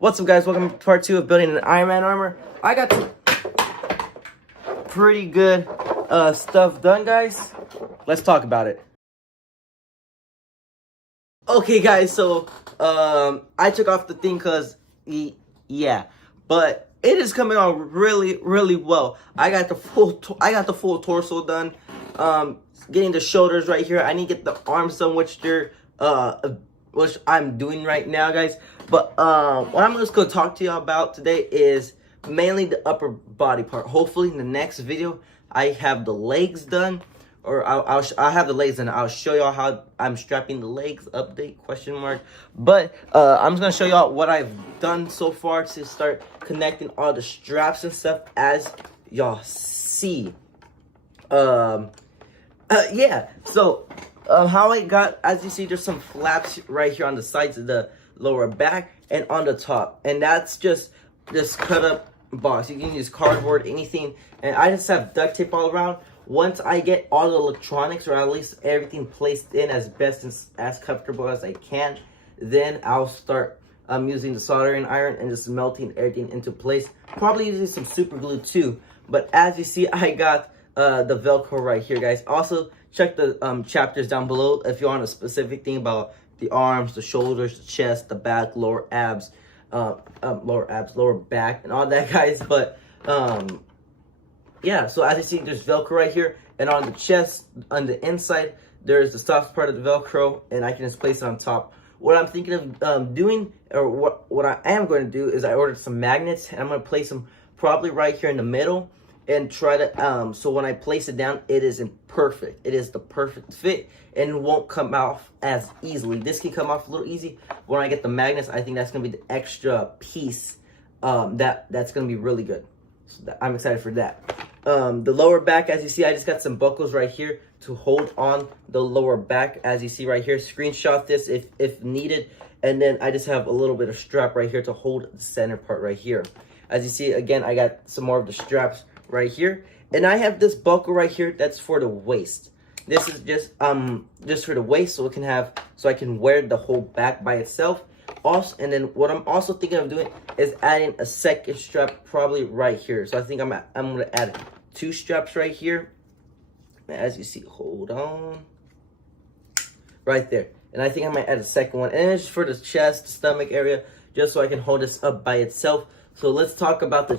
What's up, guys? Welcome to part 2 of building an Iron Man armor. I got some pretty good stuff done, guys. Let's talk about it. Okay, guys, so I took off the thing because yeah, but it is coming on really well. I got the full torso done. Getting the shoulders right here. I need to get the arms done, which I'm doing right now, guys. But what I'm just gonna talk to y'all about today is mainly the upper body part. Hopefully in the next video I have the legs done, or I'll have the legs done. I'll show y'all how I'm strapping the legs. Update question mark. But I'm just gonna show y'all what I've done so far to start connecting all the straps and stuff, as y'all see. Yeah. So how I got, as you see, there's some flaps right here on the sides of the lower back and on the top, and that's just this cut up box. You can use cardboard, anything, and I just have duct tape all around. Once I get all the electronics, or at least everything placed in as best as comfortable as I can, then I'll start using the soldering iron and just melting everything into place, probably using some super glue too. But as you see, I got the Velcro right here, guys. Also check the chapters down below if you want a specific thing about the arms, the shoulders, the chest, the back, lower abs, lower back, and all that, guys. But yeah, so as you see, there's Velcro right here, and on the chest, on the inside, there's the soft part of the Velcro, and I can just place it on top. What I'm thinking of doing, or what I am going to do, is I ordered some magnets, and I'm going to place them probably right here in the middle, and try to so when I place it down, it is perfect. It is the perfect fit and won't come off as easily. This can come off a little easy. When I get the magnets, I think that's gonna be the extra piece that's gonna be really good. So I'm excited for that. The lower back, as you see, I just got some buckles right here to hold on the lower back, as you see right here. Screenshot this if needed, and then I just have a little bit of strap right here to hold the center part right here. As you see, again, I got some more of the straps right here, and I have this buckle right here that's for the waist. This is just for the waist, so I can wear the whole back by itself. Also, and then what I'm also thinking of doing is adding a second strap probably right here. So I think I'm gonna add 2 straps right here, as you see. Hold on, right there. And I think I might add a second one, and it's for the chest, stomach area, just so I can hold this up by itself. So let's talk about the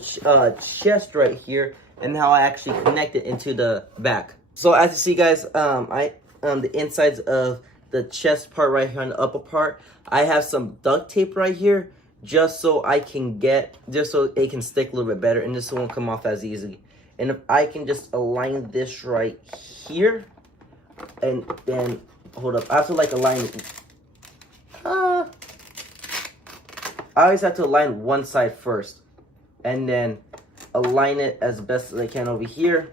chest right here and how I actually connect it into the back. So as you see, guys, the insides of the chest part right here on the upper part, I have some duct tape right here just so it can stick a little bit better, and this won't come off as easily. And if I can just align this right here, and then hold up, I have to align it. I always have to align one side first, and then align it as best as I can over here.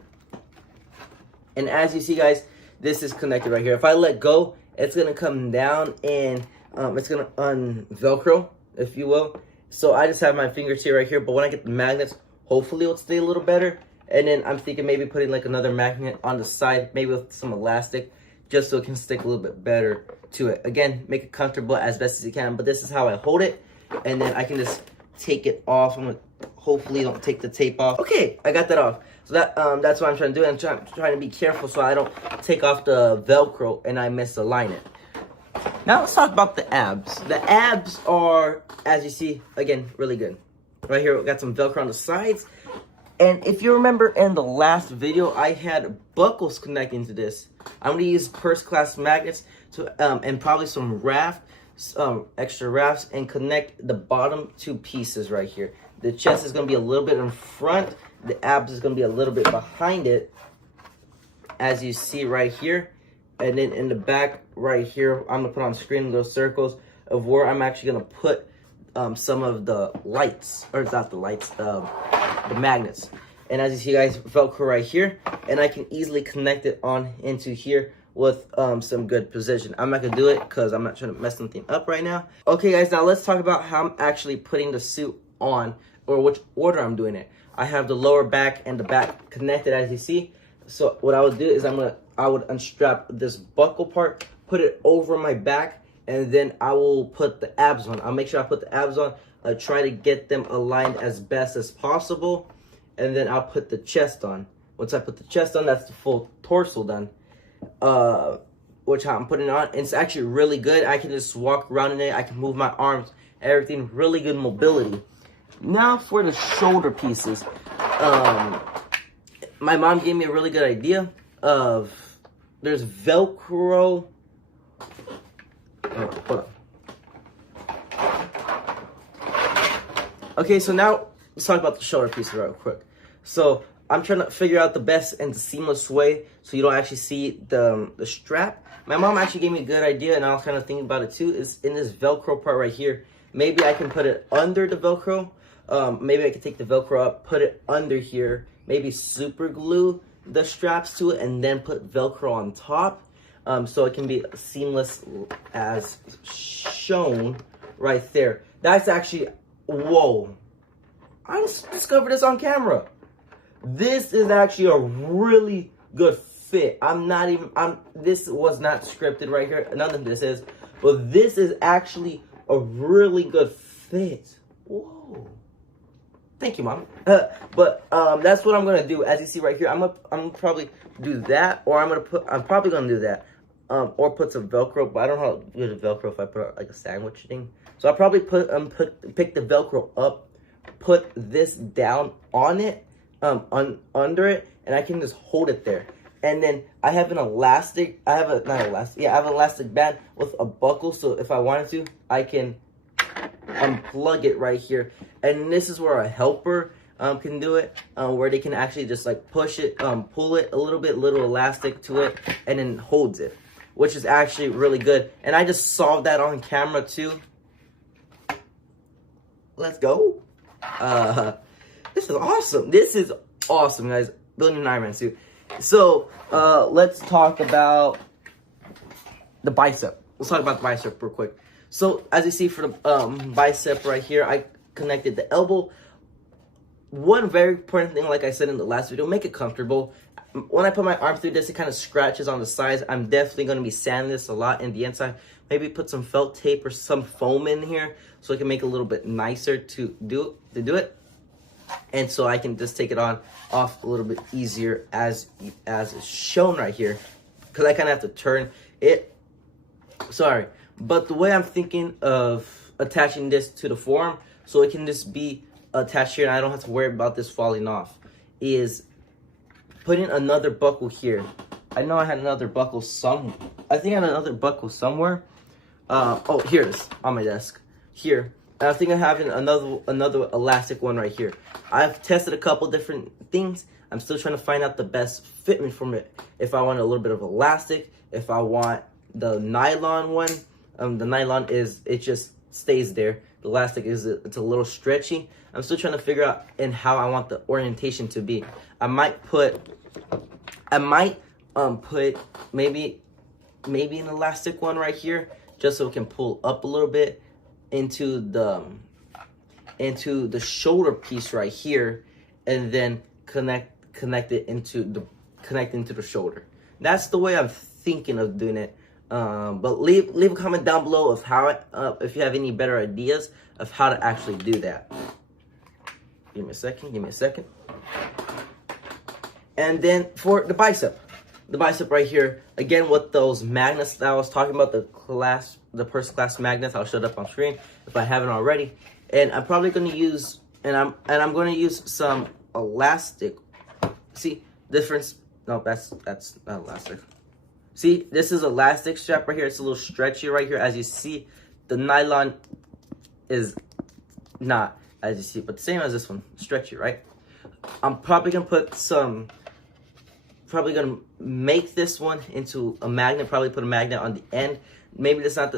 And as you see, guys, this is connected right here. If I let go, it's gonna come down, and it's gonna un-Velcro, if you will. So I just have my fingers here right here, but when I get the magnets, hopefully it'll stay a little better. And then I'm thinking maybe putting another magnet on the side, maybe with some elastic, just so it can stick a little bit better to it. Again, make it comfortable as best as you can, but this is how I hold it. And then I can just take it off. I'm gonna hopefully don't take the tape off. Okay, I got that off. So that's what I'm trying to do. I'm trying to be careful so I don't take off the Velcro and I misalign it. Now let's talk about the abs. The abs are, as you see, again, really good. Right here, we got some Velcro on the sides. And if you remember in the last video, I had buckles connecting to this. I'm gonna use first class magnets to and probably some extra rafts, and connect the bottom 2 pieces right here. The chest is going to be a little bit in front, the abs is going to be a little bit behind it, as you see right here. And then in the back right here, I'm going to put on screen those circles of where I'm actually going to put some of the lights, or it's not the lights, the magnets. And as you see, guys, Velcro right here, and I can easily connect it on into here with some good position. I'm not gonna do it because I'm not trying to mess something up right now. Okay, guys, now let's talk about how I'm actually putting the suit on, or which order I'm doing it. I have the lower back and the back connected, as you see. So what I would do is I would unstrap this buckle part, put it over my back, and then I will put the abs on. I'll make sure I put the abs on try to get them aligned as best as possible. And then I'll put the chest on. Once I put the chest on, that's the full torso done. Which I'm putting on. It's actually really good. I can just walk around in it. I can move my arms, everything. Really good mobility. Now for the shoulder pieces. My mom gave me a really good idea of, there's Velcro. Hold on. Okay, so now let's talk about the shoulder pieces real quick. So I'm trying to figure out the best and the seamless way so you don't actually see the strap. My mom actually gave me a good idea, and I was kind of thinking about it too, is in this Velcro part right here. Maybe I can put it under the Velcro. Maybe I can take the Velcro up, put it under here, maybe super glue the straps to it, and then put Velcro on top. So it can be seamless as shown right there. That's actually, whoa. I just discovered this on camera. This is actually a really good fit. This was not scripted right here. None of this is. But this is actually a really good fit. Whoa. Thank you, Mom. But that's what I'm gonna do. As you see right here, I'm gonna probably do that, or I'm probably gonna do that. Or put some Velcro, but I don't know how to do the Velcro if I put like a sandwich thing. So I'll probably pick the Velcro up, put this down on it, under it, and I can just hold it there. And then I have an elastic, I have an elastic band with a buckle, so if I wanted to, I can unplug it right here. And this is where a helper can do it, where they can actually just like push it, pull it a little bit, little elastic to it, and then holds it, which is actually really good. And I just solved that on camera too. Let's go. This is awesome. This is awesome, guys. Building an Iron Man suit. So, let's talk about the bicep. Let's talk about the bicep real quick. So, as you see for the bicep right here, I connected the elbow. One very important thing, like I said in the last video, make it comfortable. When I put my arm through this, it kind of scratches on the sides. I'm definitely going to be sanding this a lot in the inside. Maybe put some felt tape or some foam in here so it can make it a little bit nicer to do it. And so I can just take it off a little bit easier as is shown right here. Because I kind of have to turn it. Sorry. But the way I'm thinking of attaching this to the forearm so it can just be attached here and I don't have to worry about this falling off is putting another buckle here. I know I had another buckle I think I had another buckle somewhere. Oh, here it is on my desk. Here. And I think I'm having another elastic one right here. I've tested a couple different things. I'm still trying to find out the best fitment from it. If I want a little bit of elastic, if I want the nylon one. The nylon it just stays there. The elastic it's a little stretchy. I'm still trying to figure out how I want the orientation to be. I might put maybe an elastic one right here, just so it can pull up a little bit into the shoulder piece right here, and then connect it into the shoulder. That's the way I'm thinking of doing it. But leave a comment down below of how if you have any better ideas of how to actually do that. Give me a second. And then for the bicep right here, again with those magnets that I was talking about, the purse clasp magnets, I'll show it up on screen if I haven't already. And I'm probably going to use, I'm going to use some elastic. See difference? No, that's not elastic. See, this is elastic strap right here. It's a little stretchy right here. As you see, the nylon is not, as you see, but the same as this one, stretchy, right? I'm probably going to make this one into a magnet, probably put a magnet on the end. Maybe that's not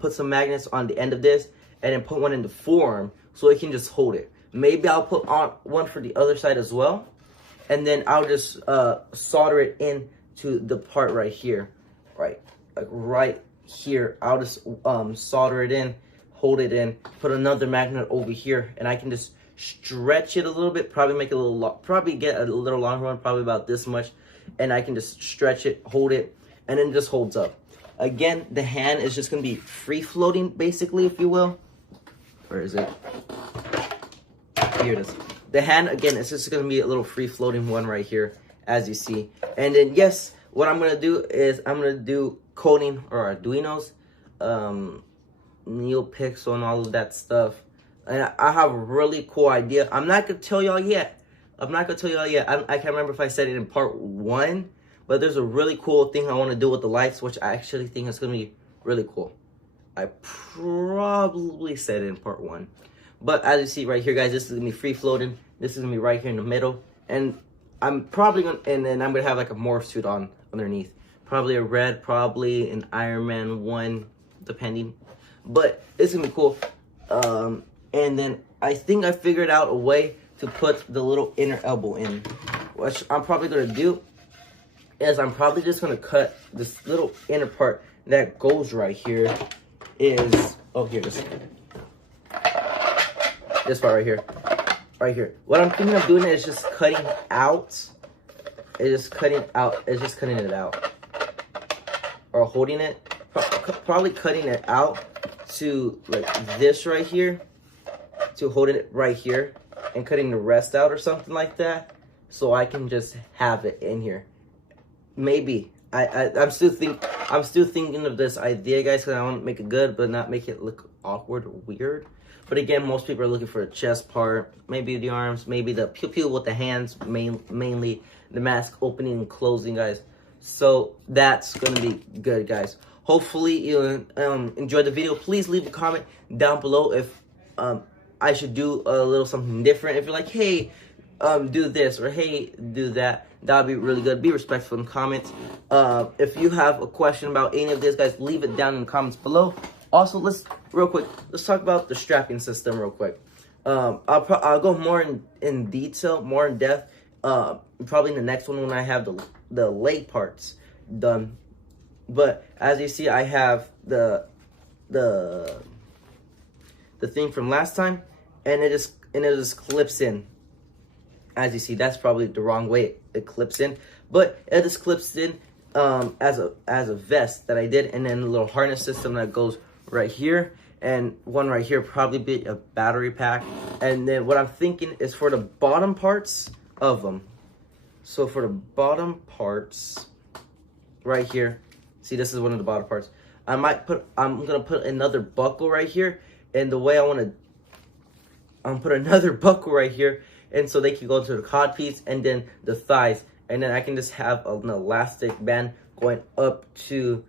put some magnets on the end of this and then put one in the forearm so it can just hold it. Maybe I'll put on one for the other side as well. And then I'll just solder it in to the part right here, right here. I'll just solder it in, hold it in, put another magnet over here, and I can just stretch it a little bit, probably make it a little probably get a little longer one, probably about this much, and I can just stretch it, hold it, and then it just holds up. Again, the hand is just gonna be free floating, basically, if you will. Where is it? Here it is. The hand, again, it's just going to be a little free-floating one right here, as you see. And then, yes, what I'm going to do is I'm going to do coding or Arduinos, NeoPixel and all of that stuff. And I have a really cool idea. I'm not going to tell y'all yet. I can't remember if I said it in part 1, but there's a really cool thing I want to do with the lights, which I actually think is going to be really cool. I probably said it in part 1. But as you see right here, guys, this is going to be free floating. This is going to be right here in the middle. And I'm probably going to, and then I'm going to have like a morph suit on underneath. Probably a red, probably an Iron Man 1, depending. But it's going to be cool. And then I think I figured out a way to put the little inner elbow in. What I'm probably going to do is I'm probably just going to cut this little inner part that goes right here. Oh, here it is. This part right here. Right here. What I'm thinking of doing is just cutting out. It's just cutting it out. Or holding it. Probably cutting it out to like this right here. To holding it right here. And cutting the rest out or something like that. So I can just have it in here. Maybe. I'm still thinking of this idea, guys, because I want to make it good, but not make it look awkward or weird. But again, most people are looking for a chest part, maybe the arms, maybe the pew-pew with the hands, mainly the mask opening and closing, guys. So that's going to be good, guys. Hopefully you enjoyed the video. Please leave a comment down below if I should do a little something different. If you're like, hey, do this, or hey, do that, that'd be really good. Be respectful in the comments. If you have a question about any of this, guys, leave it down in the comments below. Also, let's talk about the strapping system real quick. I'll go more in detail, more in depth, probably in the next one when I have the leg parts done. But as you see, I have the thing from last time, and it just clips in. As you see, that's probably the wrong way it clips in, but it just clips in as a vest that I did, and then a little harness system that goes right here, and one right here, probably be a battery pack. And then what I'm thinking is for the bottom parts of them. So for the bottom parts right here, see, this is one of the bottom parts. I'm gonna put another buckle right here, and the way I'm put another buckle right here, and so they can go to the cod piece and then the thighs, and then I can just have an elastic band going up to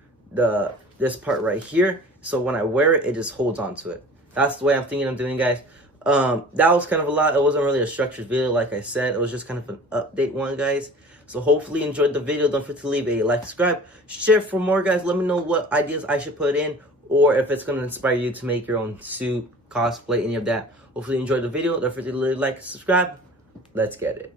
this part right here. So when I wear it, it just holds onto it. That's the way I'm thinking of doing, guys. That was kind of a lot. It wasn't really a structured video, like I said. It was just kind of an update one, guys. So hopefully you enjoyed the video. Don't forget to leave a like, subscribe, share for more, guys. Let me know what ideas I should put in, or if it's going to inspire you to make your own suit, cosplay, any of that. Hopefully you enjoyed the video. Don't forget to leave a like, subscribe. Let's get it.